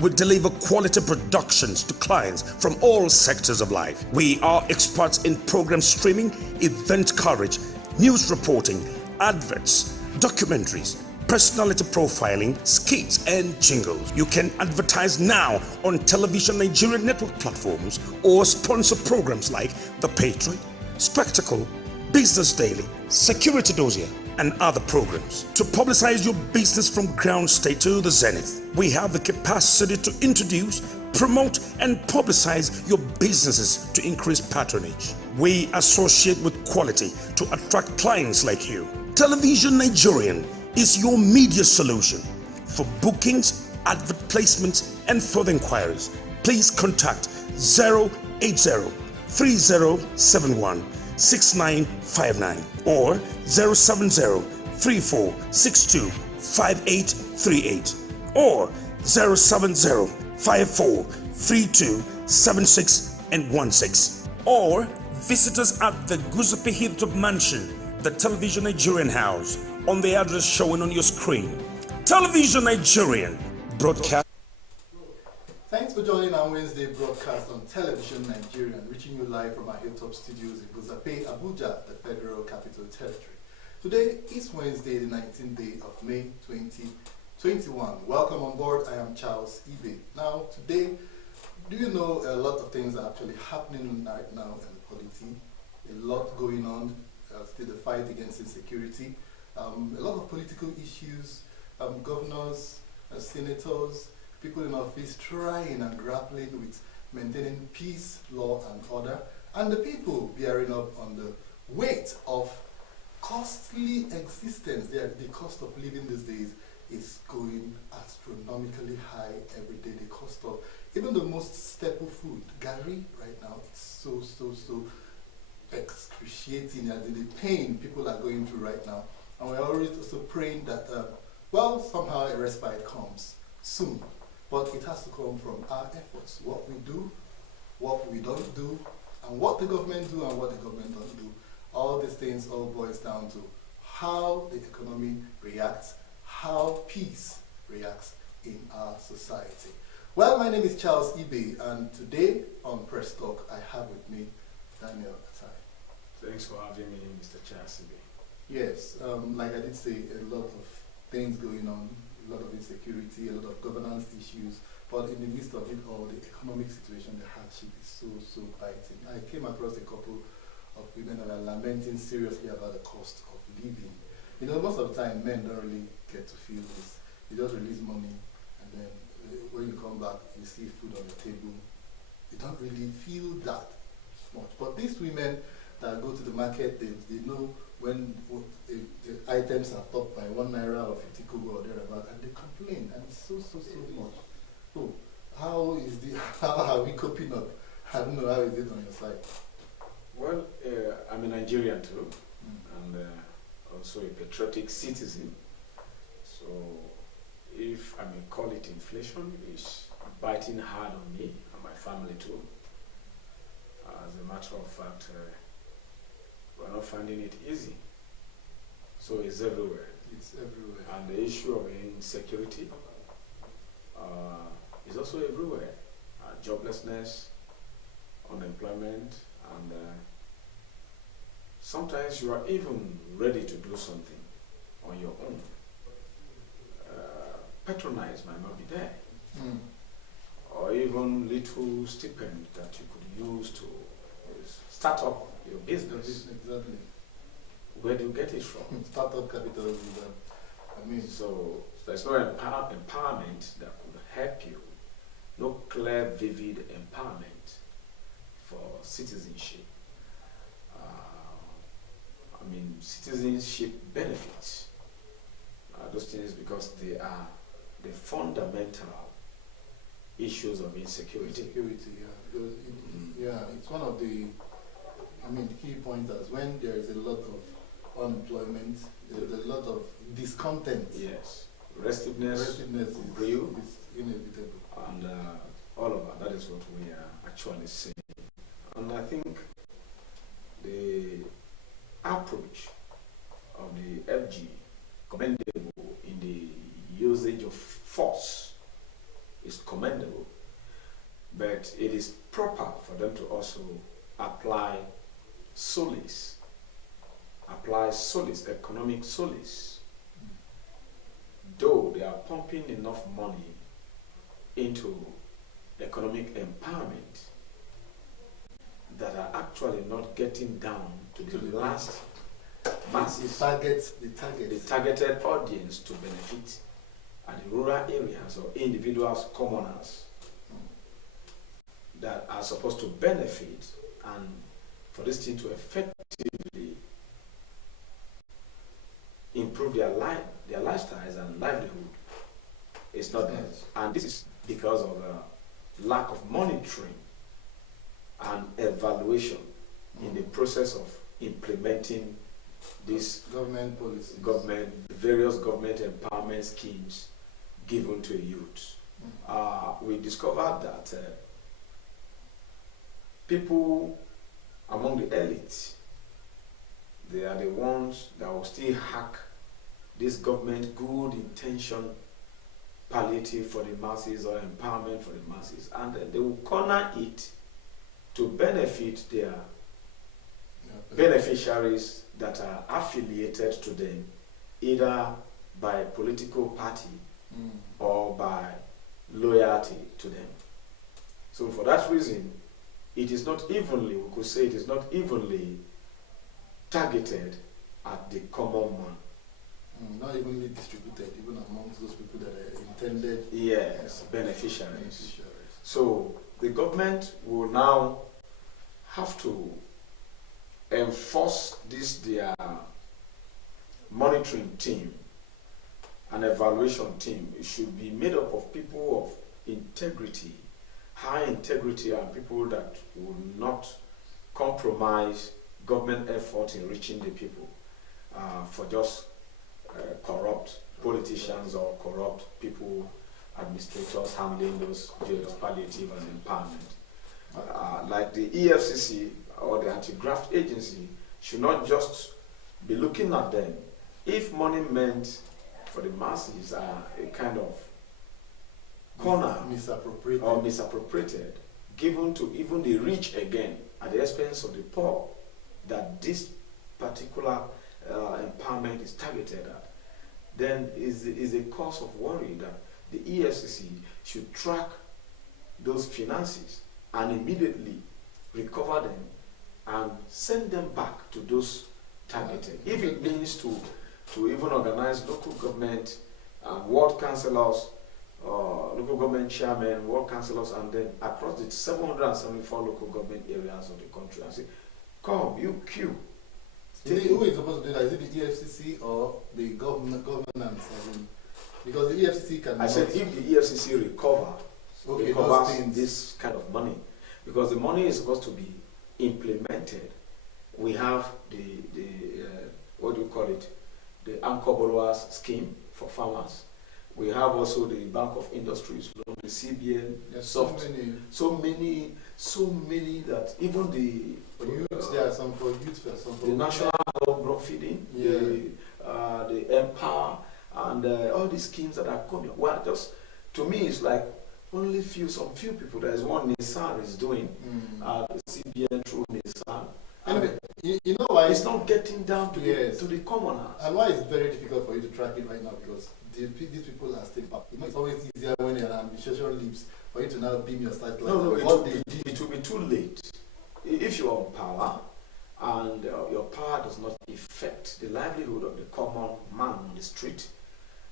We deliver quality productions to clients from all sectors of life. We are experts in program streaming, event coverage, news reporting, adverts, documentaries, personality profiling, skits, and jingles. You can advertise now on Television Nigeria network platforms or sponsor programs like The Patriot, Spectacle, Business Daily, Security Dossier, and other programs. To publicize your business from ground state to the zenith, we have the capacity to introduce, promote, and publicize your businesses to increase patronage. We associate with quality to attract clients like you. Television Nigerian is your media solution. For bookings, advert placements, and further inquiries, please contact 080 3071 6959 or 070 3462 5838 or 070 54 32 76 and 16 or visit us at the Guzupi Hilltop Mansion, the Television Nigerian House, on the address showing on your screen. Television Nigerian broadcast. Thanks for joining our Wednesday broadcast on Television Nigerian, reaching you live from our Hilltop studios in Guzape, Abuja, the Federal Capital Territory. Today is Wednesday, the 19th day of May 2021. Welcome on board. I am Charles Ibe. Now, today, do you know a lot of things are actually happening right now in the polity? A lot going on. Still the fight against insecurity. A lot of political issues. Governors, senators, people in office trying and grappling with maintaining peace, law, and order, and the people bearing up on the weight of costly existence. The cost of living these days is going astronomically high every day. The cost of even the most staple food, Gary, right now, it's so excruciating. The pain people are going through right now. And we're always also praying that, well, somehow a respite comes soon. But it has to come from our efforts. What we do, what we don't do, and what the government do and what the government don't do. All these things all boils down to how the economy reacts, how peace reacts in our society. Well, my name is Charles Ibe, and today on Press Talk, I have with me Daniel Atai. Thanks for having me, Mr. Charles Ibe. Yes, like I did say, a lot of things going on. A lot of insecurity, a lot of governance issues, but in the midst of it all, the economic situation, the hardship is so biting. I came across a couple of women that are lamenting seriously about the cost of living. You know, most of the time, men don't really get to feel this. You just release money, and then when you come back, you see food on the table. You don't really feel that much. But these women that go to the market, they know when the items are topped by 1 naira or 50 kobo or thereabout, and they complain, and it's so much. So, how are we coping up? I don't know, how is it on your side? Well, I'm a Nigerian too, and also a patriotic citizen. So, if I may call it inflation, it's biting hard on me and my family too. As a matter of fact, we're not finding it easy. So it's everywhere. It's everywhere. And the issue of insecurity is also everywhere. Joblessness, unemployment, and sometimes you are even ready to do something on your own. Patronize might not be there. Or even little stipend that you could use to start up your business. Exactly. Where do you get it from? Startup capital. So there's no empowerment that could help you. No clear, vivid empowerment for citizenship. Citizenship benefits. Those things, because they are the fundamental issues of insecurity. Yeah, it's one of the key points as when there is a lot of unemployment, there's a lot of discontent. Yes, restiveness is inevitable. And all of that is what we are actually seeing. And I think the approach of the FG, commendable in the usage of force, is commendable. commendable, but it is proper for them to also apply solace, economic solace. Though they are pumping enough money into economic empowerment, that are actually not getting down to the last masses, the targeted audience to benefit are the rural areas or individuals, commoners that are supposed to benefit, and for this thing to effectively improve their lifestyles and livelihood. It's not there. And this is because of the lack of monitoring and evaluation in the process of implementing these government policies, various government empowerment schemes given to youth. We discovered that people among the elite, they are the ones that will still hack this government good intention palliative for the masses or empowerment for the masses, and they will corner it to benefit their beneficiaries that are affiliated to them, either by political party or by loyalty to them. So for that reason, it is not evenly, we could say it is not evenly targeted at the common man. Not evenly distributed, even amongst those people that are intended. Yes, beneficiaries. So the government will now have to enforce this, their monitoring team and evaluation team. It should be made up of people of integrity, high integrity, and people that will not compromise government effort in reaching the people for just corrupt politicians or corrupt people, administrators handling those various palliative and empowerment. Like the EFCC or the anti-graft agency should not just be looking at them. If money meant for the masses are a kind of corner misappropriated, given to even the rich again at the expense of the poor, that this particular empowerment is targeted at, then is a cause of worry that the EFCC should track those finances and immediately recover them and send them back to those targeted. If it means to even organize local government ward councillors, local government chairmen, ward councillors, and then across the 774 local government areas of the country, and say, come, you queue. Who is supposed to do that? Is it the EFCC or the governance? Because the EFCC can. I said if the EFCC recovers this kind of money, because the money is supposed to be implemented. We have the what do you call it? The Anchor Borrowers Scheme for farmers. We have also the Bank of Industries, the CBN, Soft. So many that even the youth, there are some for youth, some for the National Homegrown Feeding, the Empower, and all these schemes that are coming. Well, just to me, it's like only some few people. There is one Nissan is doing the CBN through Nissan. Anyway, you know why it's not getting down to the commoners. And why it's very difficult for you to track it right now, because these people are still back. You know, it's always easier when your administration leaves for you to now beam your start. No, it will be too late. If you are in power and your power does not affect the livelihood of the common man on the street,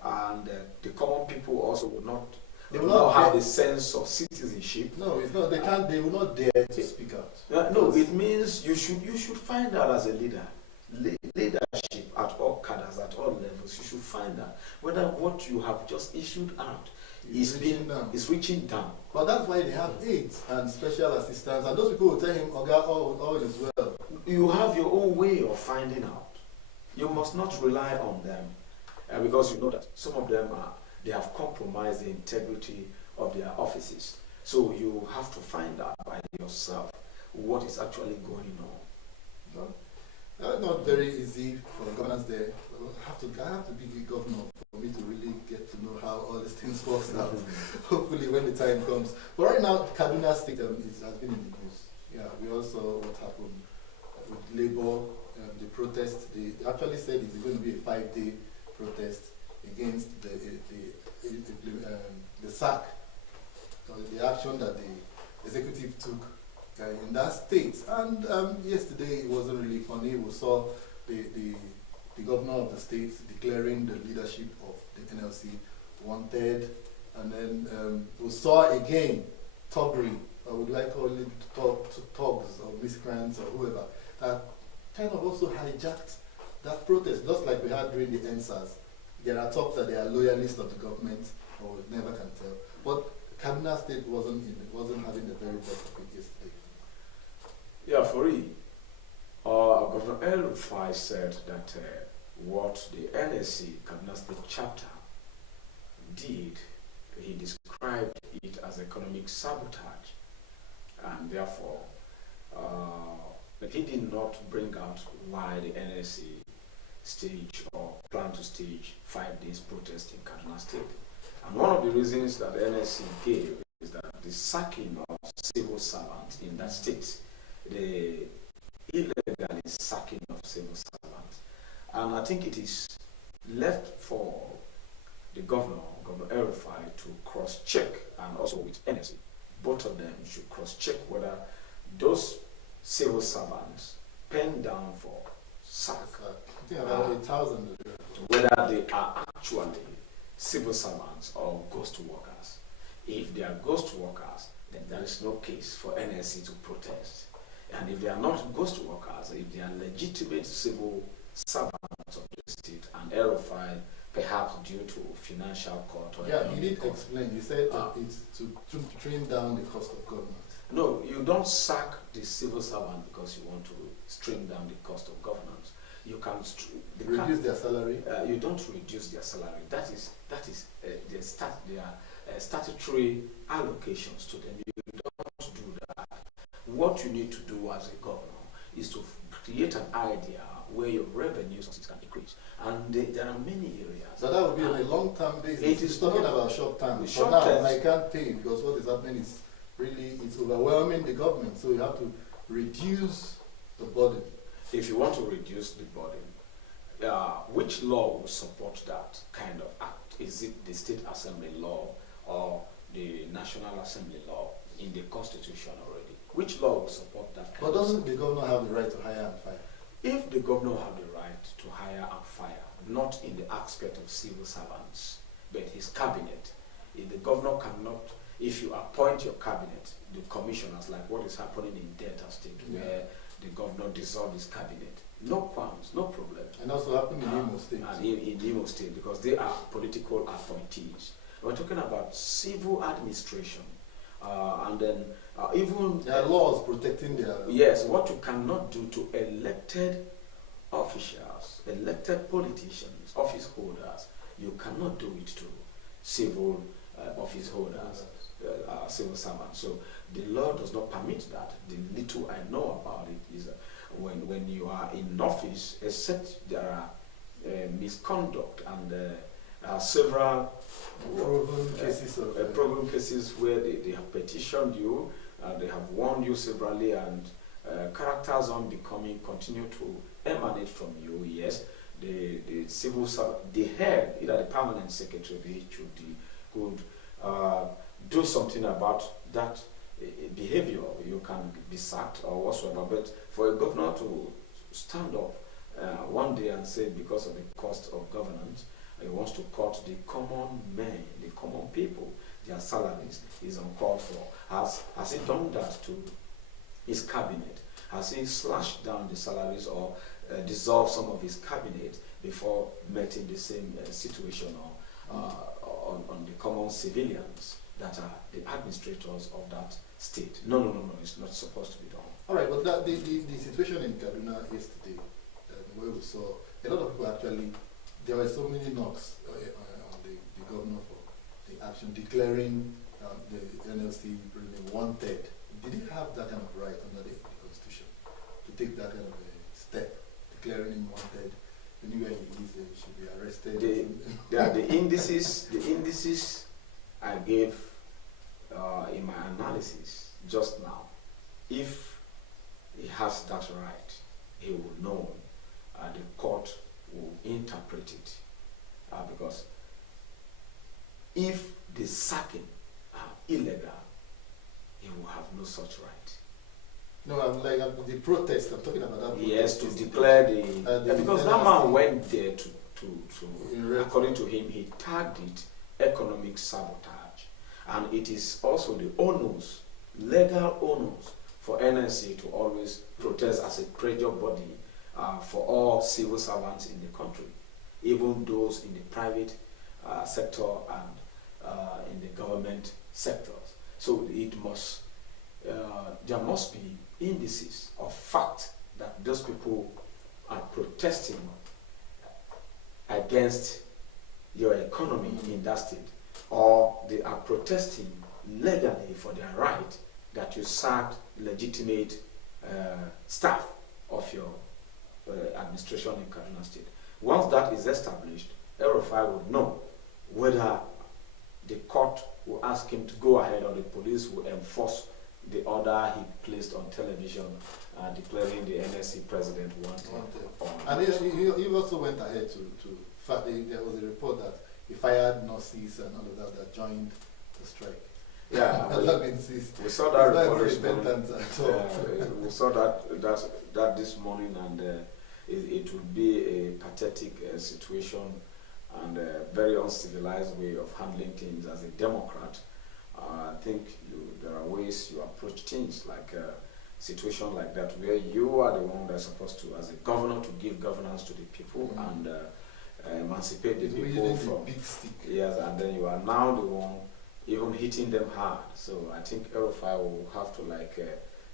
and the common people also will not. They will not have the sense of citizenship. No, it's not. They can't. They will not dare to speak out. No, it means you should find out as a leader, leadership at all cadres, at all levels. You should find out whether what you have just issued out is reaching down. But that's why they have aides and special assistants, and those people will tell him, "Oga, all is well." You have your own way of finding out. You must not rely on them, because you know that some of them they have compromised the integrity of their offices. So you have to find out by yourself what is actually going on. That's not very easy for governors there. I have to be the governor for me to really get to know how all these things works out. Hopefully, when the time comes. But right now, Kaduna State has been in the news. Yeah, we all saw what happened with Labour, the protest. They actually said it's going to be a 5-day protest against the sack, the action that the executive took in that state. And yesterday it wasn't really funny. We saw the governor of the state declaring the leadership of the NLC wanted, and then we saw again thuggery, or would like call it thugs or miscreants or whoever, that kind of also hijacked that protest, just like we had during the NSAS. There are talks that they are loyalists of the government, or we never can tell. But Kaduna State wasn't having the very best of it yesterday. Yeah, for me, Governor El-Rufai said that what the NSC Kaduna State chapter did, he described it as economic sabotage, and therefore he did not bring out why the NSC stage or plan to stage 5 days protest in Kaduna State. And one of the reasons that the NSC gave is that the sacking of civil servants in that state, the illegal sacking of civil servants. And I think it is left for the Governor El-Rufai, to cross-check, and also with NSC. Both of them should cross-check whether those civil servants penned down for sack, I think about 8,000. whether they are actually civil servants or ghost workers. If they are ghost workers, then there is no case for NSC to protest. And if they are not ghost workers, if they are legitimate civil servants of the state, and El-Rufai, perhaps due to financial court or Yeah, he did explain. He said that it's to trim down the cost of government. No, you don't sack the civil servant because you want to trim down the cost of governance. You can Reduce their salary. You don't reduce their salary. That is their statutory allocations to them. You don't do that. What you need to do as a governor is to create an idea where your revenue sources can increase, and there are many areas. So that would be on a long-term basis. It is talking not about short-term. short For now, term. I can't pay because what is happening is really, it's overwhelming the government. So you have to reduce the burden. If you want to reduce the burden, which law will support that kind of act? Is it the State Assembly law or the National Assembly law in the Constitution already? Which law will support that kind But doesn't the governor have the right to hire and fire? If the governor have the right to hire and fire, not in the aspect of civil servants, but his cabinet, if the governor cannot, if you appoint your cabinet, the commissioners, like what is happening in Delta State, where the governor dissolved his cabinet, no qualms, no problem. And also happened in Imo State. And in Imo State, because they are political appointees. We're talking about civil administration, and then even there are laws protecting their... Yes, what you cannot do to elected officials, elected politicians, office holders, you cannot do it to civil office holders, civil servants. So the law does not permit that. The little I know about it is when you are in office, except there are misconduct and several proven cases where they have petitioned you, they have warned you severally, and characters on becoming continue to emanate from you. Yes, the civil servant, the head, either the permanent secretary of the HOD, could do something about that behavior. You can be sacked or whatsoever. But for a governor to stand up one day and say, because of the cost of governance, he wants to cut the common men, the common people, their salaries, is uncalled for. Has he done that to his cabinet? Has he slashed down the salaries or dissolved some of his cabinet before meeting the same situation on the common civilians that are the administrators of that state? No, it's not supposed to be done. All right, but the situation in Kaduna yesterday, where we saw a lot of people actually, there were so many knocks on the governor for the action, declaring the NLC wanted. Did he have that kind of right under the Constitution to take that kind of a step, declaring him wanted? anywhere he is, he should be arrested. The indices I gave in my analysis just now, if he has that right, he will know, the court will interpret it, because if the sacking are illegal, he will have no such right. No, I'm the protest. I'm talking about that. Yes, to declare because that man went there to according to him, he tagged it economic sabotage, and it is also the onus, legal onus, for NSC to always protest as a pressure body for all civil servants in the country, even those in the private sector and in the government sectors. So it must, there must be indices of fact that those people are protesting against your economy in that state, or they are protesting legally for their right that you sacked legitimate staff of your administration in Kaduna State. Once that is established, El-Rufai would know whether the court will ask him to go ahead or the police will enforce the order he placed on television declaring the NSC president wanted. And he also went ahead there was a report that he fired nurses and all of that joined the strike. Yeah, we saw that report this morning. We saw that this morning, and it would be a pathetic situation and a very uncivilized way of handling things as a Democrat. I think there are ways you approach things, like a situation like that where you are the one that's supposed to, as a governor, to give governance to the people and emancipate the people from big stick. Yes, and then you are now the one even hitting them hard. So I think El-Rufai will have to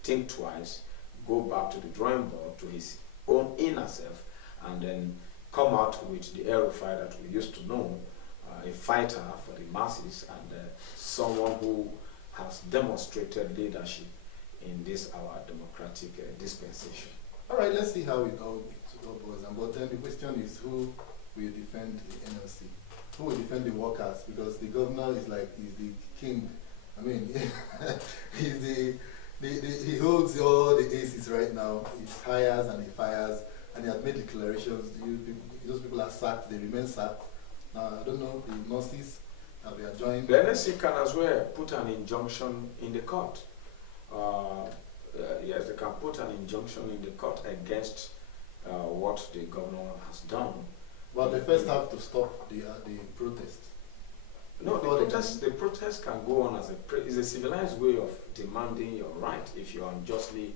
think twice, go back to the drawing board, to his own inner self, and then come out with the El-Rufai that we used to know, a fighter for the masses, and someone who has demonstrated leadership in this our democratic dispensation. All right, let's see how it all goes. But then the question is, who will defend the NLC? Who will defend the workers? Because the governor is the king. I mean, he holds all the aces right now. He hires and he fires, and he has made declarations. Those people are sacked. They remain sacked. Now, I don't know, the nurses have been joined. The NSC can as well put an injunction in the court. Yes, they can put an injunction in the court against what the governor has done. But they first have to stop the protest. No, the protest can go on as it's a civilized way of demanding your right if you are unjustly,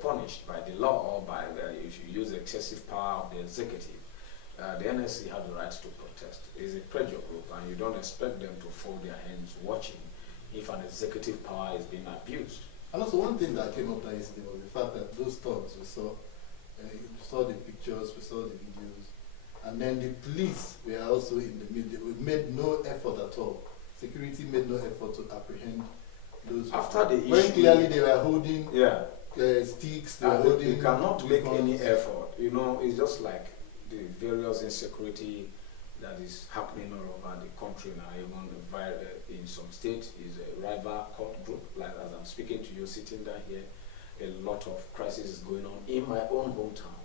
punished by the law or by if you use excessive power of the executive. The NSC have the right to protest. It's a pressure group, and you don't expect them to fold their hands watching if an executive power is being abused. And also, one thing that came up that yesterday was the fact that those thugs we saw the pictures, we saw the videos, and then the police were also in the middle. We made no effort at all. Security made no effort to apprehend those. After the very issue, clearly they were holding sticks. They were holding. You cannot make any effort. It's just like the various insecurity that is happening all over the country now. Even in some states, is a rival court group. Like as I'm speaking to you, sitting down here, a lot of crisis is going on in my own hometown,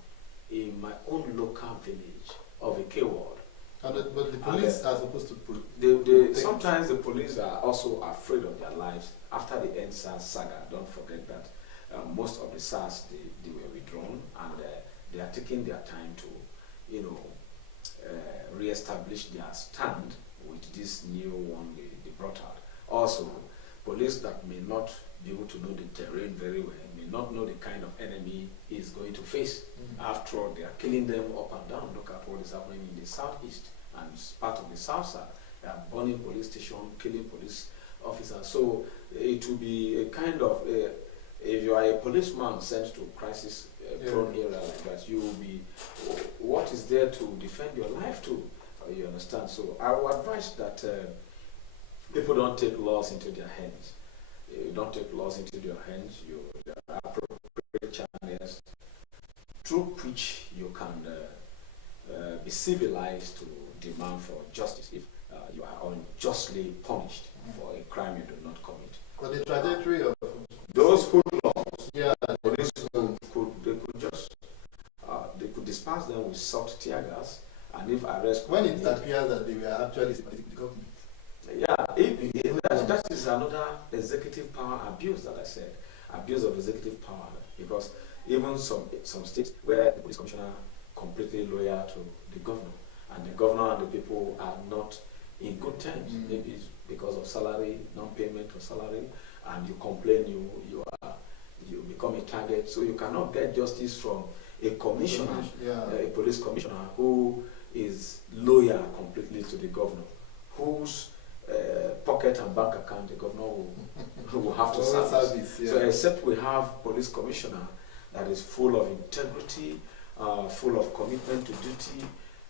in my own local village of a K-ward. But the police are supposed to sometimes the police are also afraid of their lives. After the NSAS saga, don't forget that most of the SARS, they were withdrawn, and they are taking their time to re-establish their stand with this new one they brought out. Also, police that may not be able to know the terrain very well, may not know the kind of enemy he is going to face. After all, they are killing them up and down. Look at what is happening in the southeast and part of the south side. They are burning police stations, killing police officers. So it will be a kind of, if you are a policeman sent to crisis prone area like that, you will be, what is there to defend your life to? You understand? So I would advise that people don't take laws into their hands. You don't take laws into your hands. There are appropriate channels through which you can be civilized to demand for justice if you are unjustly punished for a crime you do not commit. But the trajectory of Those hoodlums, yeah, police they could disperse them with soft tear gas, and if arrest when it appears that they were actually supporting the government. Yeah, that is another executive power abuse that I said, abuse of executive power, because even some states where the police commissioner completely loyal to the governor, and the governor and the people are not in good terms, maybe it's because of salary, non-payment of salary, and you complain, you become a target, so you cannot get justice from a commissioner, a police commissioner who is loyal completely to the governor, whose pocket and bank account the governor will have to service. So except we have police commissioner that is full of integrity, full of commitment to duty,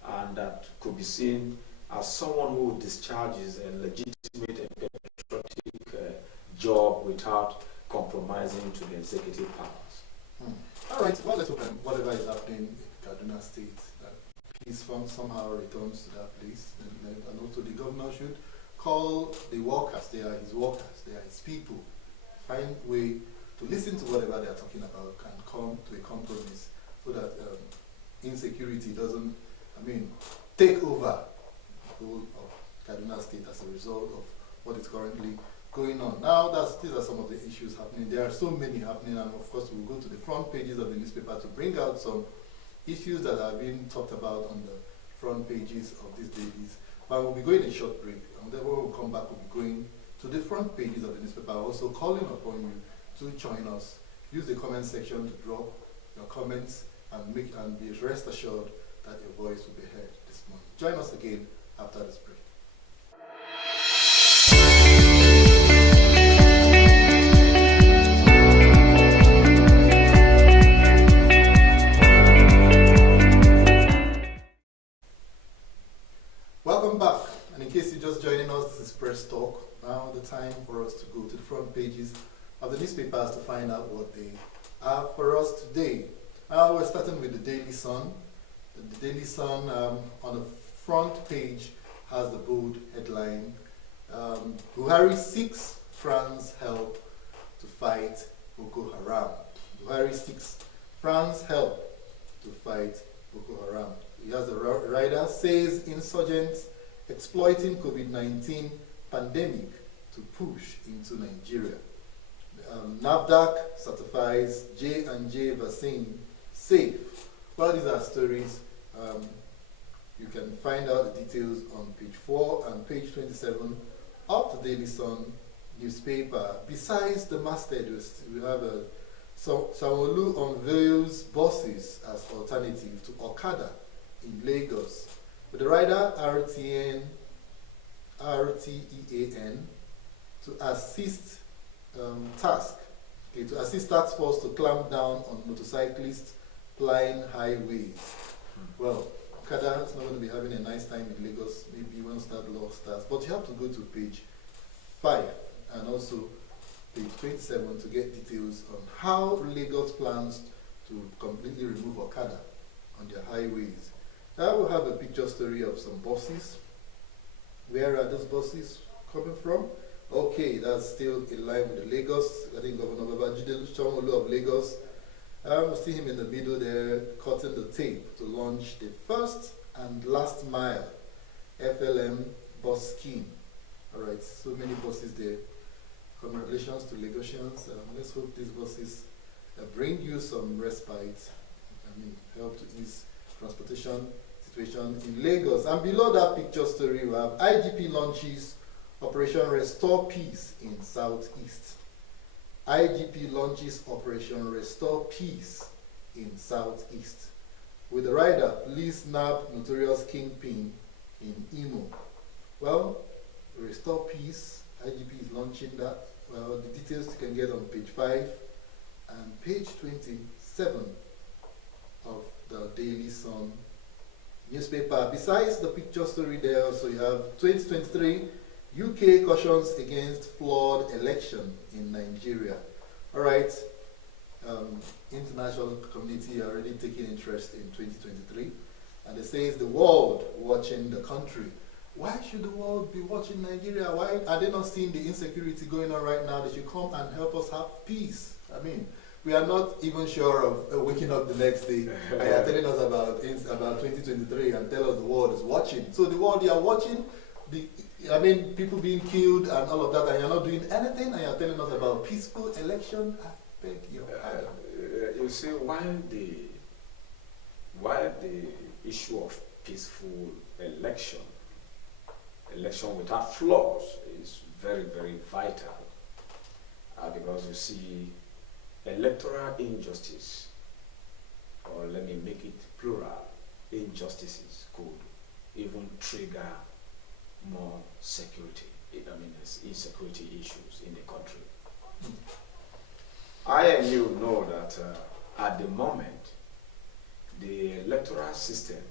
and that could be seen as someone who discharges a legitimate and patriotic job without compromising to the executive powers. All right, well, let's hope that whatever is happening in Kaduna State, that peace somehow returns to that place, and also the governor should call the workers. They are his workers, they are his people. Find a way to listen to whatever they are talking about and come to a compromise so that insecurity doesn't, take over the whole of Kaduna State as a result of what is currently going on. Now, these are some of the issues happening. There are so many happening, and of course we'll go to the front pages of the newspaper to bring out some issues that are being talked about on the front pages of these dailies. But we'll be going a short break, and then when we'll come back, we'll be going to the front pages of the newspaper, also calling upon you to join us. Use the comment section to drop your comments and be rest assured that your voice will be heard this morning. Join us again after this break. Welcome back, and in case you're just joining us, this is Press Talk. Now the time for us to go to the front pages of the newspapers to find out what they have for us today. We're starting with the Daily Sun. The Daily Sun on the front page has the bold headline, Buhari seeks France help to fight Boko Haram. Buhari seeks France help to fight Boko Haram. He has a rider, says insurgents exploiting COVID-19 pandemic to push into Nigeria. NAFDAC certifies J&J vaccine safe. Well, these are stories. You can find out the details on page 4 and page 27 of the Daily Sun newspaper. Besides the masthead, we have Sanwo-Olu unveils buses as alternative to Okada in Lagos. With the rider RTEAN to assist task force to clamp down on motorcyclists plying highways. Well, Okada is not going to be having a nice time in Lagos, maybe once that law starts, but you have to go to page 5 and also page 27 to get details on how Lagos plans to completely remove Okada on their highways. Now we'll have a picture story of some buses. Where are those buses coming from? Okay, that's still in line with the Lagos. I think Governor Babajide Sanwo-Olu of Lagos. We'll see him in the middle there, cutting the tape to launch the first and last mile FLM bus scheme. All right, so many buses there. Congratulations to Lagosians. Let's hope these buses bring you some respite. Help to ease transportation situation in Lagos. And below that picture story, we have IGP launches Operation Restore Peace in Southeast. IGP launches Operation Restore Peace in Southeast. With the rider, police nab notorious kingpin in Imo. Well, Restore Peace, IGP is launching that. Well, the details you can get on page 5 and page 27 of the Daily Sun newspaper. Besides the picture story there, also you have 2023 UK cautions against flawed election in Nigeria. All right, international community are already taking interest in 2023. And they say it's the world watching the country. Why should the world be watching Nigeria? Why are they not seeing the insecurity going on right now? They should come and help us have peace. I mean, we are not even sure of waking up the next day and you are telling us about 2023 and tell us the world is watching. So the world you are watching, people being killed and all of that, and you're not doing anything, and you're telling us about peaceful election. I beg your pardon. You see, while the issue of peaceful election without flaws is very, very vital, because you see, electoral injustice, or let me make it plural, injustices could even trigger more insecurity issues in the country. I and you know that at the moment, the electoral system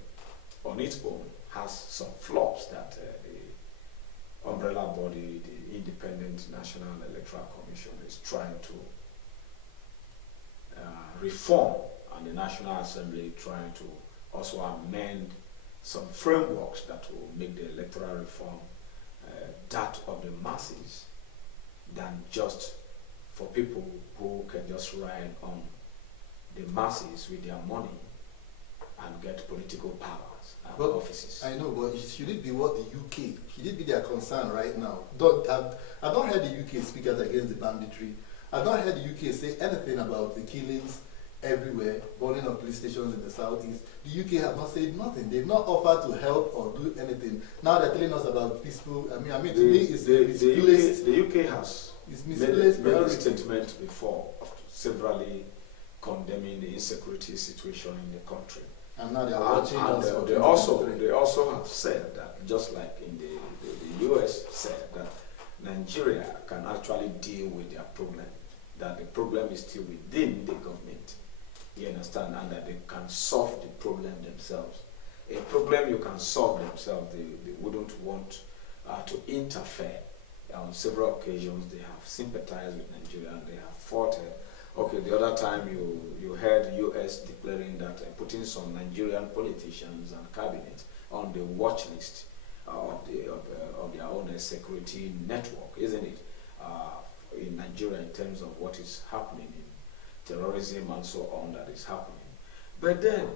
on its own has some flaws that the umbrella body, the Independent National Electoral Commission, is trying to reform, and the National Assembly trying to also amend some frameworks that will make the electoral reform that of the masses than just for people who can just ride on the masses with their money and get political powers and offices. I know, but should it be what the UK, should it be their concern right now? I've not heard the UK speak out against the banditry. I've not heard the UK say anything about the killings everywhere, burning of police stations in the southeast. The UK have not said nothing. They've not offered to help or do anything. Now they're telling us about peaceful. To me, it's misplaced. The UK has made a statement before, severally condemning the insecurity situation in the country. And now they are watching us. They also have said that, just like in the US said, that Nigeria can actually deal with their problem, that the problem is still within the government, you understand, and that they can solve the problem themselves. A problem you can solve themselves, they wouldn't want to interfere. On several occasions, they have sympathized with Nigeria and they have fought. Okay, the other time you heard US declaring that putting some Nigerian politicians and cabinet on the watch list of their own security network, isn't it? In Nigeria, in terms of what is happening in terrorism and so on that is happening. But then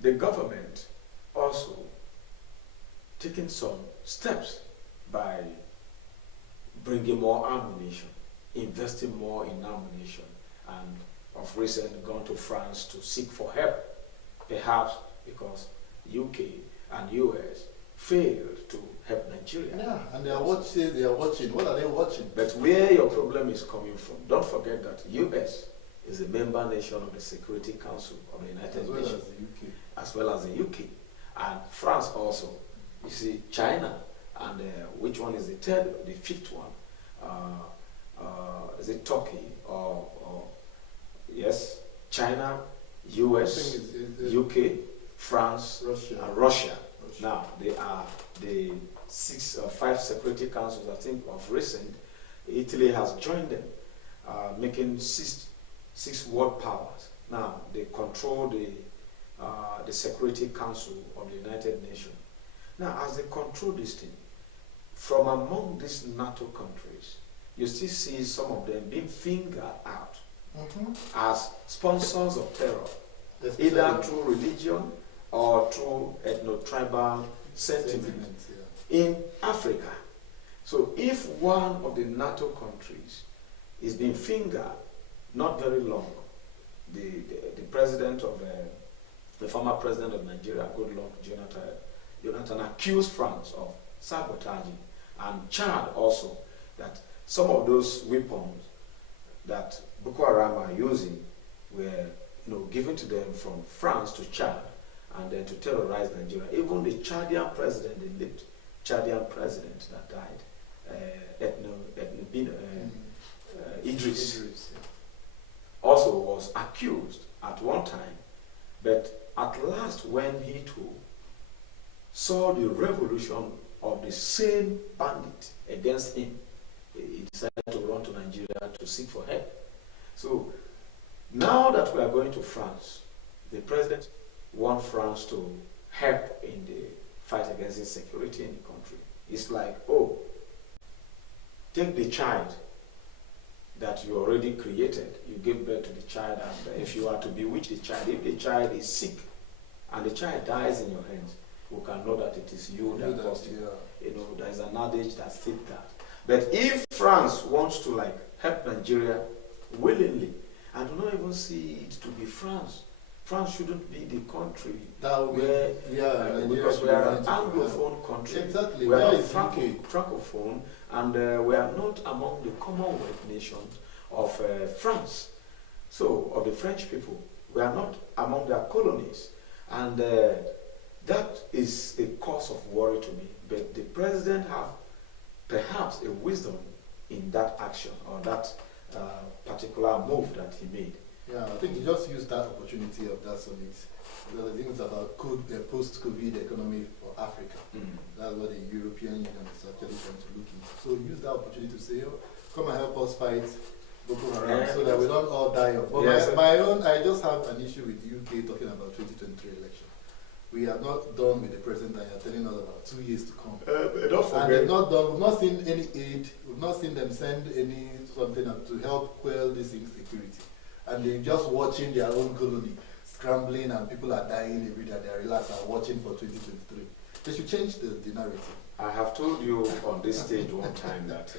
the government also taking some steps by bringing more ammunition, investing more in ammunition, and of recent gone to France to seek for help, perhaps because UK and US failed to help Nigeria. Yeah, and they are watching. What are they watching? But where your problem is coming from, don't forget that US is a member nation of the Security Council of the United Nations, as well as the UK, and France also. You see, China, and which one is the third, the fifth one? Is it Turkey or yes, China, US, UK, France, and Russia. Now they are the 5 security councils. I think of recent, Italy has joined them, making six world powers. Now they control the Security Council of the United Nations. Now, as they control this thing, from among these NATO countries, you still see some of them being fingered out as sponsors of terror, either through religion or through ethno-tribal sentiments in Africa. So if one of the NATO countries is being fingered, not very long, the president of the former president of Nigeria, Goodluck Jonathan, accused France of sabotaging, and Chad also, that some of those weapons that Boko Haram are using were given to them from France to Chad, and then to terrorize Nigeria. Even the Chadian president, the late Chadian president that died, Idris, also was accused at one time, but at last when he too saw the revolution of the same bandit against him, he decided to run to Nigeria to seek for help. So now that we are going to France, the president wants France to help in the fight against insecurity in the country. It's like, oh, take the child that you already created, you give birth to the child, and if you are to bewitch the child, if the child is sick and the child dies in your hands, you can know that it is you that caused it. You know, there is an adage that states that. But if France wants to like help Nigeria willingly, I do not even see it to be France. France shouldn't be the country where, because we are an Anglophone country. Exactly. We are not Francophone, and we are not among the Commonwealth nations of France. So, of the French people, we are not among their colonies, and that is a cause of worry to me. But the president have perhaps a wisdom in that action or that particular move that he made. Yeah, I think he just used that opportunity of that summit, because I think it's about post-COVID economy for Africa. That's what the European Union is actually trying to look into. So use that opportunity to say, oh, come and help us fight Boko Haram, so that we don't all die of. But my own, I just have an issue with the UK talking about 2023 election. We are not done with the president, and you're telling us about 2 years to come. And they've not done. We've not seen any aid. We've not seen them send any something to help quell this insecurity. And they're just watching their own colony scrambling, and people are dying every day. They're relaxed and watching for 2023. They should change the narrative. I have told you on this stage one time that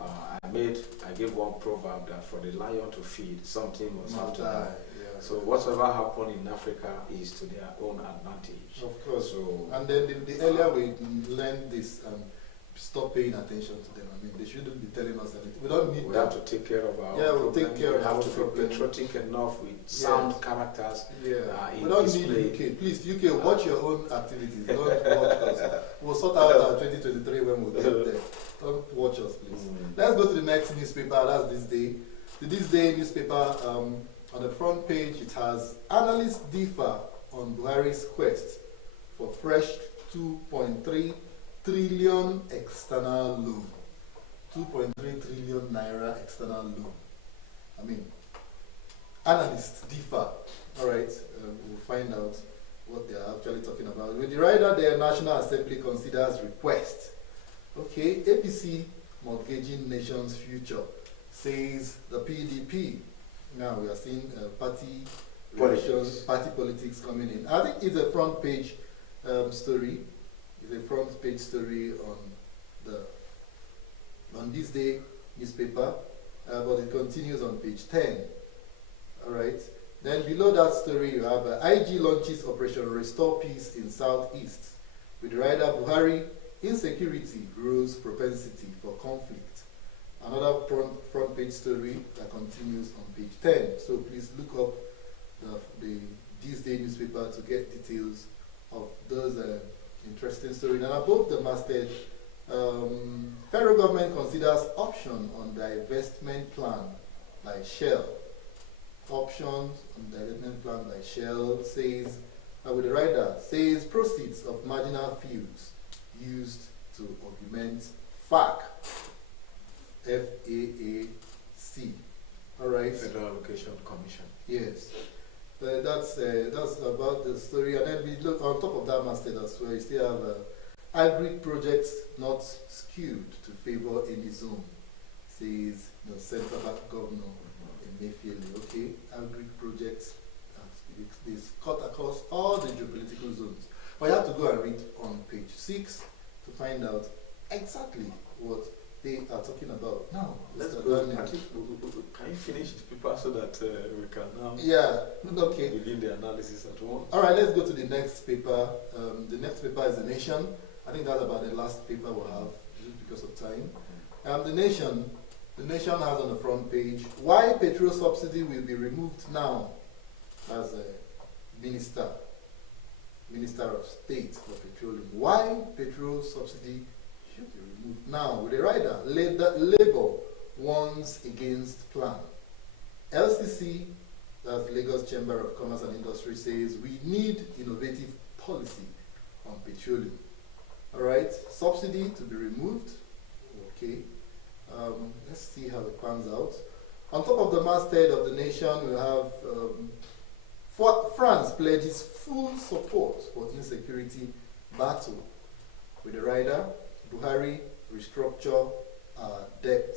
I gave one proverb that for the lion to feed, something must have to die. Yeah. So whatever happened in Africa is to their own advantage. Of course. So, and then the earlier we learn this and stop paying attention to them. I mean, they shouldn't be telling us anything. We don't need. We have to take care of our. Yeah, we'll take care of our. We have to be patriotic enough with sound characters. Yeah. In we don't display. need UK. Please, UK, watch your own activities. Don't watch us. We'll sort out our 2023 when we get there. Don't watch us, please. Let's go to the next newspaper. That's This Day. The This Day newspaper. On the front page, it has analysts differ on Buhari's quest for fresh 2.3 trillion external loan. 2.3 trillion naira external loan. I mean, analysts differ. All right, we'll find out what they are actually talking about. With the rider, the National Assembly considers request. Okay, APC mortgaging nation's future, says the PDP. Now we are seeing party politics coming in. I think it's a front page story. It's a front page story on This Day newspaper, but it continues on page 10. All right. Then below that story, you have IG launches Operation Restore Peace in Southeast. With rider Buhari, insecurity grows propensity for conflict. Another front page story that continues on page 10. So please look up the This Day newspaper to get details of those interesting stories. And above the masthead, federal government considers option on divestment plan by Shell. Options on divestment plan by Shell says, with the rider, says proceeds of marginal fields used to augment FAAC. FAAC. All right. Federal Allocation Commission. Yes. That's about the story. And then we look on top of that masthead as well. You still have hybrid projects not skewed to favor any zone, says the Central Bank Governor in Mayfield. Okay, hybrid projects they cut across all the geopolitical zones. But you have to go and read on page 6 to find out exactly what they are talking about. Now, let's go. Can you finish the paper so that we can now begin the analysis at once? All right, let's go to the next paper. The next paper is The Nation. I think that's about the last paper we'll have just because of time. The Nation has on the front page, why petrol subsidy will be removed now, as a Minister of State for Petroleum. Why petrol subsidy should be removed now? With the rider, Labour warns against plan. LCC, that's Lagos Chamber of Commerce and Industry, says we need innovative policy on petroleum. All right, subsidy to be removed. Okay, let's see how it pans out. On top of the masthead of The Nation, we have France pledges full support for insecurity battle. With the rider, Buhari restructure debt.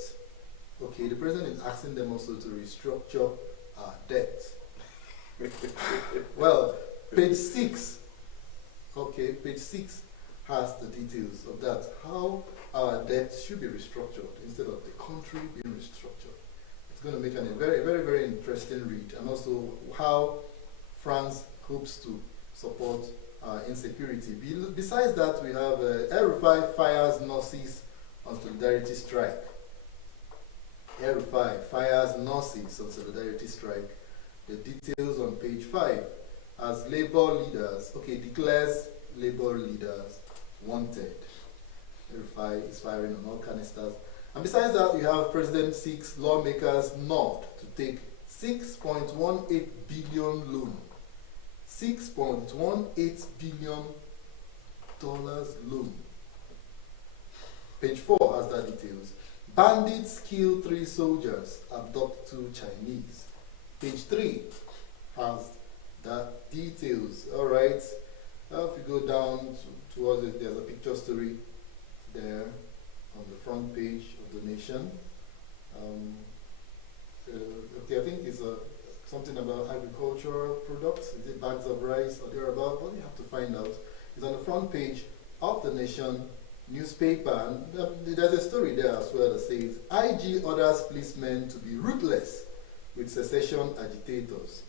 Okay, the president is asking them also to restructure debt. Well, page 6. Okay, page 6 has the details of that. How our debt should be restructured instead of the country being restructured. It's going to make a very, very, very interesting read. And also how France hopes to support insecurity. Besides that, we have El-Rufai fires nurses on solidarity strike. El-Rufai fires nurses on solidarity strike. The details on page 5. As labor leaders, okay, declares labor leaders wanted. El-Rufai is firing on all canisters. And besides that, we have President seeks lawmakers nod to take $6.18 billion loan. $6.18 billion loan. Page 4 has that details. Bandits kill 3 soldiers, abduct 2 Chinese. Page 3 has that details. All right. Now if you go down towards it, there's a picture story there on the front page of the Nation. Okay, I think it's something about agricultural products. Is it bags of rice or thereabout? Well, you have to find out. It's on the front page of the Nation newspaper, and there's a story there as well that says IG orders policemen to be ruthless with secession agitators.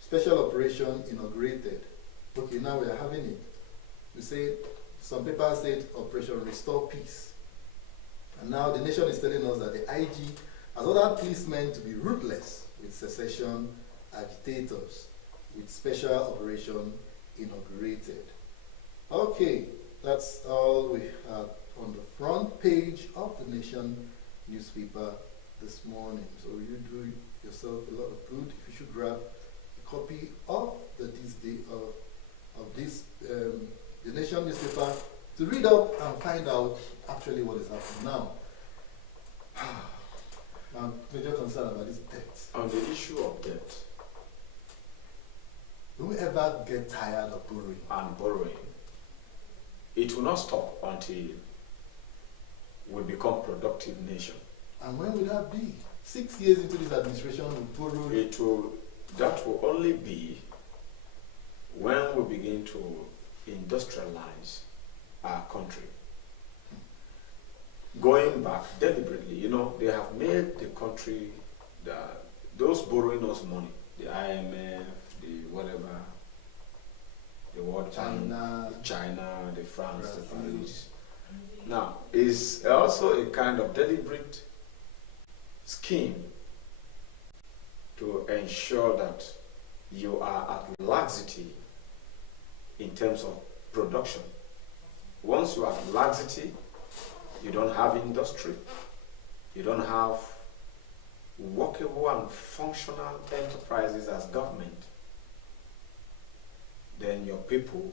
Special operation inaugurated. Okay, now we are having it. We say some papers said Operation Restore Peace, and now the Nation is telling us that the IG has ordered policemen to be ruthless with secession agitators, with special operation inaugurated. Okay, that's all we have on the front page of the Nation newspaper this morning. So you do yourself a lot of good if you should grab a copy of the Nation newspaper to read up and find out actually what is happening now. I'm major concerned about this debt. On the issue of debt Do we ever get tired of borrowing? and borrowing, it will not stop until we become productive nation. And when will that be? 6 years into this administration, we borrowed. That will only be when we begin to industrialize our country. Going back deliberately, they have made the country, those borrowing us money, the IMF, the whatever, the World Bank, China, the France, the Paris. Now, is also a kind of deliberate scheme to ensure that you are at laxity in terms of production. Once you are at laxity, you don't have industry, you don't have workable and functional enterprises as government, then your people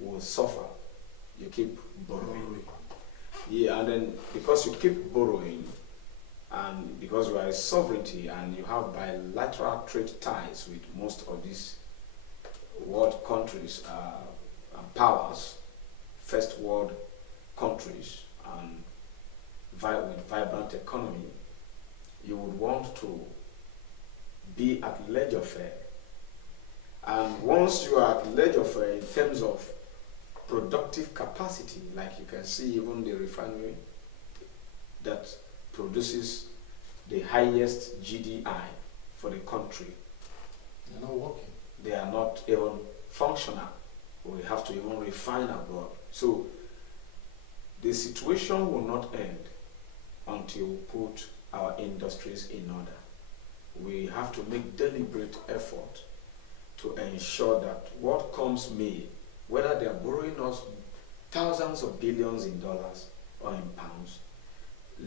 will suffer. You keep borrowing. Yeah, and then because you keep borrowing, and because you are a sovereignty and you have bilateral trade ties with most of these world countries and powers, first world countries, and with vibrant economy, you would want to be at laissez-faire. And once you are at laissez-faire in terms of productive capacity, like you can see even the refinery that produces the highest GDI for the country. They're not working. They are not even functional. We have to even refine abroad. So the situation will not end until we put our industries in order. We have to make deliberate effort to ensure that what comes may, whether they are borrowing us thousands of billions in dollars or in pounds,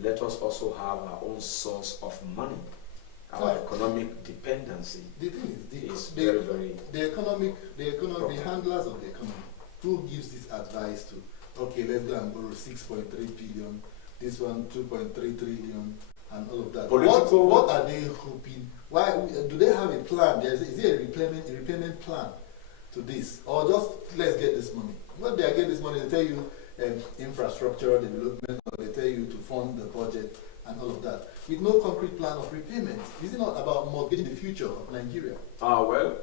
let us also have our own source of money. Our economic dependency The thing is, the handlers of the economy, who gives this advice to, okay, let's go and borrow 6.3 billion, this one 2.3 trillion, and all of that. What are they hoping? Why do they have a plan? Is there a repayment plan to this, or just let's get this money? When they get this money, they tell you infrastructure development, or they tell you to fund the budget and all of that, with no concrete plan of repayment. Is it not about mortgaging the future of Nigeria? Well,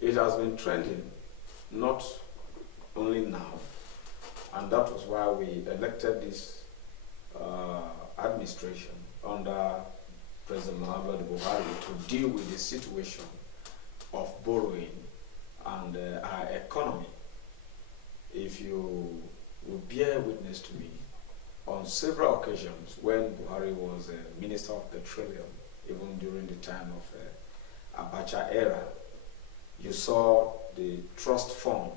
it has been trending, not only now, and that was why we elected this administration under President Muhammadu Buhari to deal with the situation of borrowing and our economy. If you will bear witness to me, on several occasions when Buhari was Minister of Petroleum, even during the time of Abacha era, you saw the trust fund,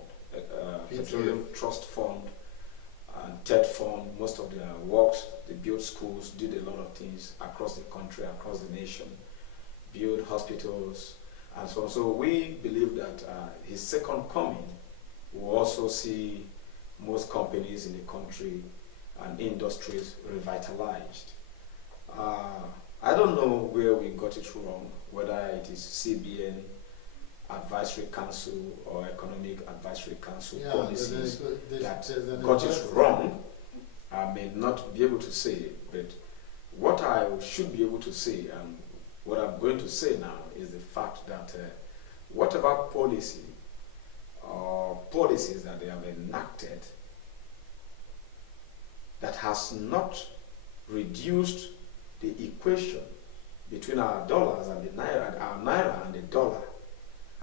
Petroleum Trust Fund and TED Fund, most of their works, they built schools, did a lot of things across the country, across the nation, built hospitals, and so on. So we believe that his second coming will also see most companies in the country and industries revitalized. I don't know where we got it wrong, whether it is CBN Advisory Council or Economic Advisory Council policies that got it wrong. I may not be able to say, but what I should be able to say, and what I'm going to say now, is the fact that whatever policy or policies that they have enacted that has not reduced the equation between our dollars and the naira, our naira and the dollar,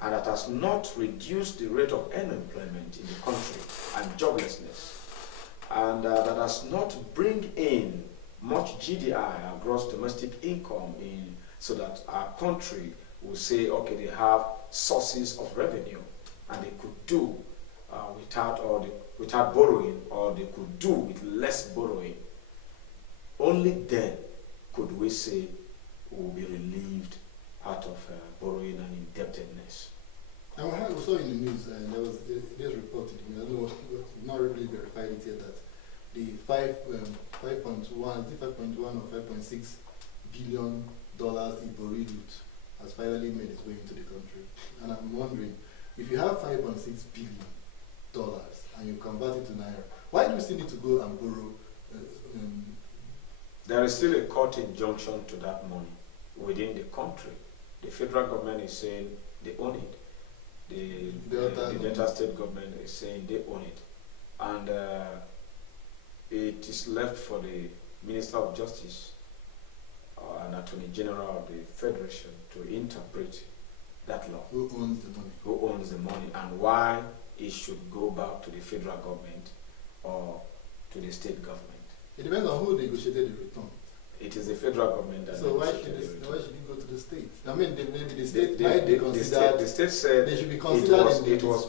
and that has not reduced the rate of unemployment in the country and joblessness, and that does not bring in much GDI, our gross domestic income, in so that our country will say, okay, they have sources of revenue and they could do without borrowing, or they could do with less borrowing. Only then could we say we will be relieved out of borrowing and indebtedness. And we saw in the news, and there was this reported, I don't know, not really verified it yet, that the 5.1 or 5.6 billion dollars Ibori loot has finally made its way into the country. And I'm wondering, if you have 5.6 billion dollars and you convert it to naira, why do you still need to go and borrow? There is still a court injunction to that money within the country. The federal government is saying they own it. The Delta State government is saying they own it. And it is left for the Minister of Justice and Attorney General of the Federation to interpret that law. Who owns the money? Who owns the money, and why it should go back to the federal government or to the state government. It depends on who negotiated the return. It is the federal government that so why should it go to the state? I mean, maybe the state might be considered. The state said they should be considered. It was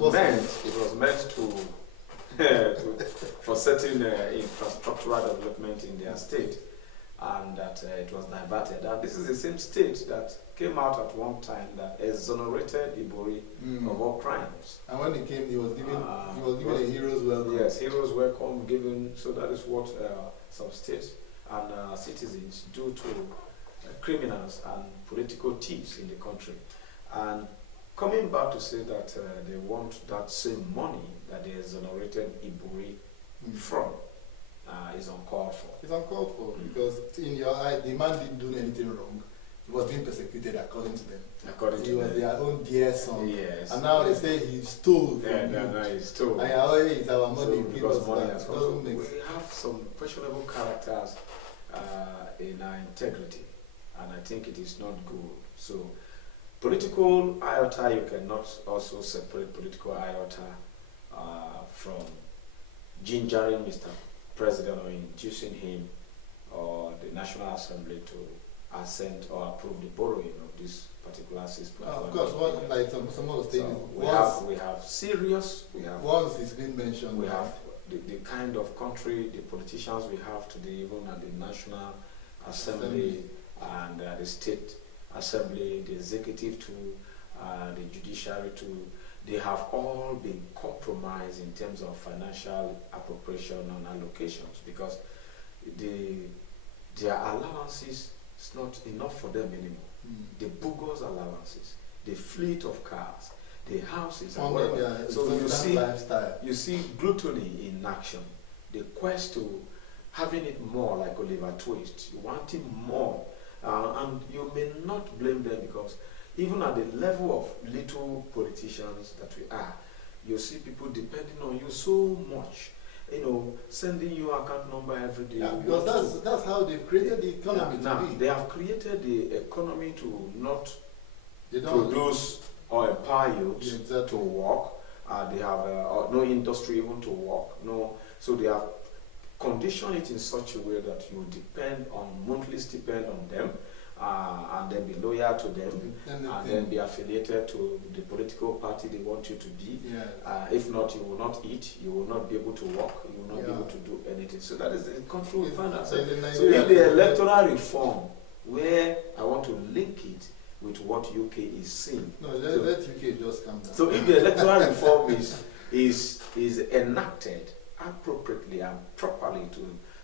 meant to for certain infrastructural development in their state, and that it was diverted. And this is the same state that came out at one time that exonerated Ibori of all crimes. And when he came, he was given a hero's welcome. Yes, hero's welcome given. So that is what some states and citizens do to criminals and political thieves in the country. And coming back to say that they want that same money that they exonerated Ibori from is uncalled for. It's uncalled for because in your eye, the man didn't do anything wrong. He was being persecuted according to them. He was their own dear son. Yes. And now they say he stole from you. No, he stole. And it's our money. So because money has also, we have some questionable characters in our integrity, and I think it is not good. So political iota, you cannot also separate political iota from gingering Mr. President or inducing him or the National Assembly to assent or approve the borrowing of this particular 6.1 of course, like some of the statements. So we have serious. Once it's been mentioned. We have the kind of country, the politicians we have today, even at the National Assembly and the State Assembly, the Executive too, the Judiciary too. They have all been compromised in terms of financial appropriation and allocations because their allowances It's not enough for them anymore. The bogus allowances, the fleet of cars, the houses, and whatever. So you see gluttony in action. The quest to having it more, like Oliver Twist, wanting more, and you may not blame them, because even at the level of little politicians that we are, you see people depending on you so much. You know, sending you account number every day. Yeah, because that's how they've created the economy to be. They have created the economy to not produce or empower youth to work. They have no industry even to work. No, so they have conditioned it in such a way that you depend on monthly stipend on them, and then be loyal to them, and then be affiliated to the political party they want you to be. If not, you will not eat, you will not be able to work, you will not be able to do anything. So that is the country we find ourselves. So if the electoral reform, where I want to link it with what UK is seeing. No, let UK just come down. So if the electoral reform is enacted appropriately and properly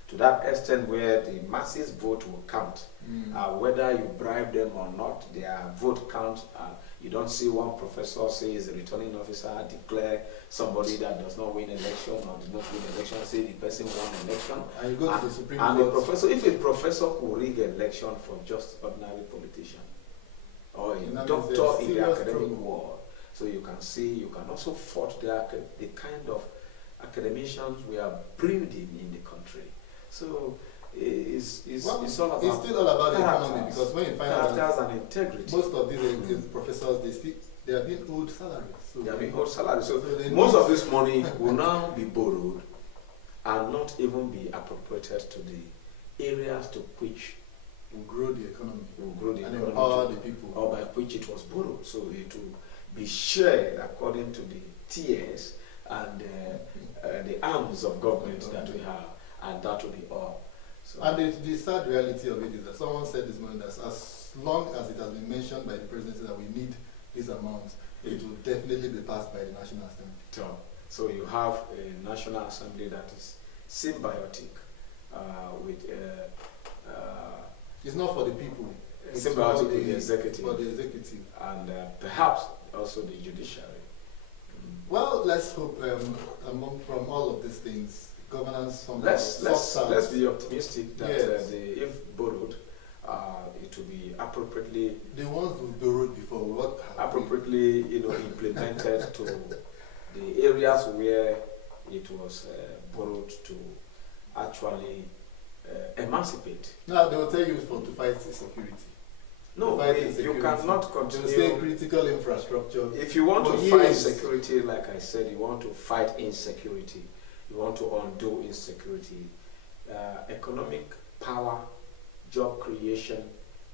to that extent where the masses vote will count, whether you bribe them or not, their vote count. You don't see one professor say he's a returning officer declare somebody that does not win election or did not win election, say the person won election. And you go to the Supreme Court. And the professor, if a professor could rig an election for just ordinary politician or a doctor in the academic world, so you can see, you can also fault the kind of academicians we are breeding in the country. So it's all about, it's still all about the economy, because when you find out characters and integrity, most of these professors, they are being owed salaries. So they are being owed salaries. So most of this money will now be borrowed and not even be appropriated to the areas to which will grow the economy, and empower the people, or by which it was borrowed. So it will be shared according to the tiers and the arms of government that we have, and that will be all. So and the sad reality of it is that someone said this morning that as long as it has been mentioned by the presidency that we need this amount, it will definitely be passed by the National Assembly. So you have a National Assembly that is symbiotic with it's not for the people. It's symbiotic with the executive. For the executive. And perhaps also the judiciary. Well, let's hope from all of these things, governance from let's be optimistic that if borrowed, it will be appropriately. The ones who borrowed before, what appropriately implemented to the areas where it was borrowed to actually emancipate. Now they will tell you to fight security. No, you cannot continue. To say critical infrastructure. If you want to fight security, like I said, you want to fight insecurity. You want to undo insecurity. Economic power, job creation,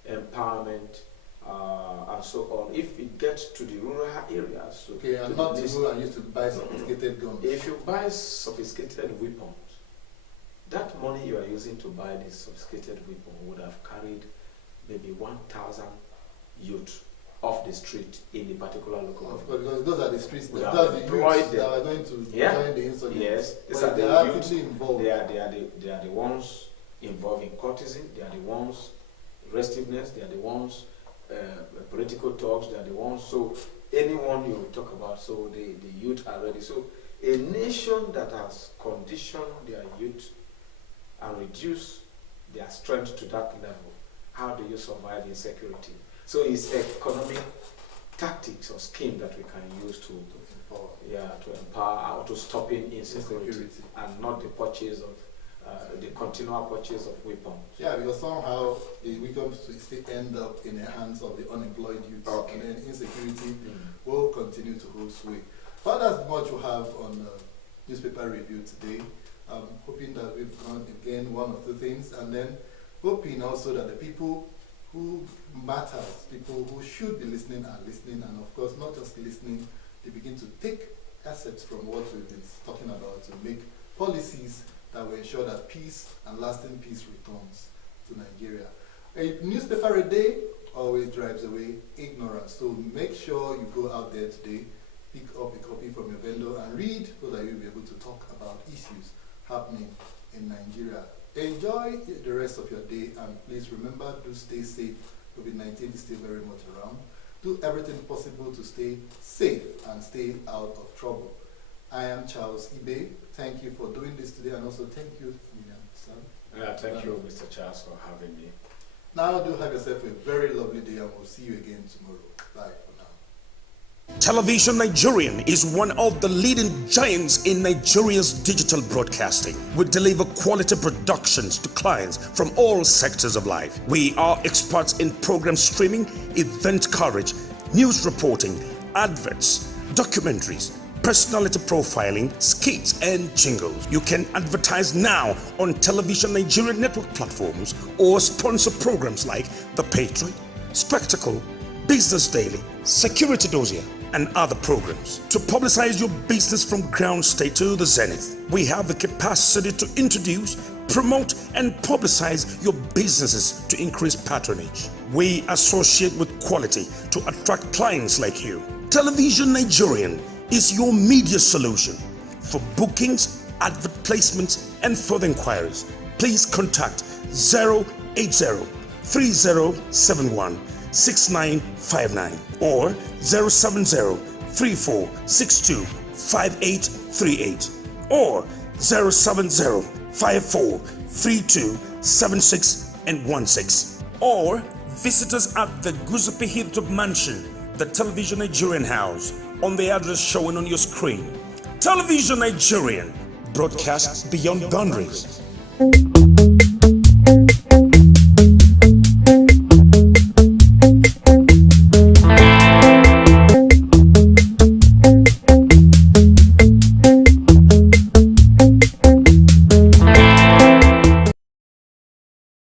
empowerment, and so on. If it gets to the rural areas, okay, and not to go and used to buy sophisticated guns. If you buy sophisticated weapons, that money you are using to buy this sophisticated weapon would have carried maybe 1,000 youth off the street in the particular local government. Of course, because those are the streets that are the youths that are going to join the insurgents. Yes, they are actively involved. They are the ones involved in courtesan. They are the ones restiveness. They are the ones political talks. They are the ones. So anyone you talk about, so the youth are ready. So a nation that has conditioned their youth and reduced their strength to that level, how do you survive insecurity? So it's economic tactics or scheme that we can use to empower or to stop insecurity and not the purchase of the continual purchase of weapons. Yeah, because somehow the weapons still end up in the hands of the unemployed youth, and then insecurity will continue to hold sway. But that's much we have on newspaper review today. I'm hoping that we've gone again one or two things, and then hoping also that the people who matters, people who should be listening are listening, and of course not just listening, they begin to take assets from what we've been talking about to make policies that will ensure that peace and lasting peace returns to Nigeria. A newspaper a day always drives away ignorance, so make sure you go out there today, pick up a copy from your vendor and read so that you'll be able to talk about issues happening in Nigeria Enjoy the rest of your day, and please remember to stay safe. COVID-19 is still very much around. Do everything possible to stay safe and stay out of trouble. I am Charles Ibe. Thank you for doing this today, and also thank you, William. Thank you, Mr. Charles, for having me. Now do have yourself a very lovely day, and we'll see you again tomorrow. Bye for now. Television Nigerian is one of the leading giants in Nigeria's digital broadcasting. We deliver quality productions to clients from all sectors of life. We are experts in program streaming, event coverage, news reporting, adverts, documentaries, personality profiling, skits, and jingles. You can advertise now on Television Nigerian network platforms or sponsor programs like The Patriot, Spectacle, Business Daily, Security Dossier, and other programs. To publicize your business from ground state to the zenith, we have the capacity to introduce, promote, and publicize your businesses to increase patronage. We associate with quality to attract clients like you. Television Nigerian is your media solution. For bookings, advert placements, and further inquiries, please contact 080-3071-6959 or 070-3462-5838 or 070-5432-7616 or visit us at the Guzupi Hilltop Mansion, the Television Nigerian House, on the address showing on your screen. Television Nigerian, broadcasts beyond boundaries.